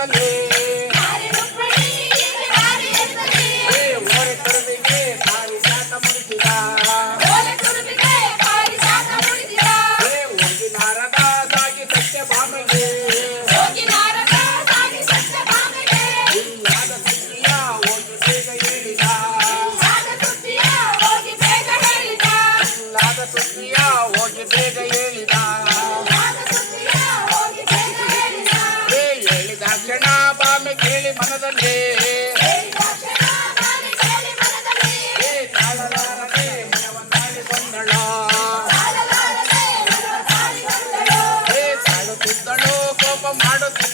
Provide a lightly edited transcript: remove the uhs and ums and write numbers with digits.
ಎತ್ತಲೇ ಓರೆ ಕರುವಿಗೆ ಪಾರಿಜಾತ ಮುಡಿಸಿದ ಹೋಗಿ ನಾರದ ಸಾಗಿ ಸತ್ಯಭಾಮೆಗೆ ಇಲ್ಲಾದ ಸುದ್ದಿಯ ಹೋಗಿ ಬೇಗ ಹೇಳಿದ ಇಲ್ಲಾದ ಸುದ್ದಿಯ ಹೋಗಿ ಬೇಗ ಹೇಳಿದ ಹೇಳಿದ ಕ್ಷಣ ಬಾಮೆ ಕೇಳಿ ಮನದಲ್ಲಿ ತಾಳಲಾರದೆ ಮನವನ್ನಾಡಿ ಬಂದಳು ತಾಳುತ್ತಿದ್ದಳು ಕೋಪ ಮಾಡುತ್ತಿದ್ದಳು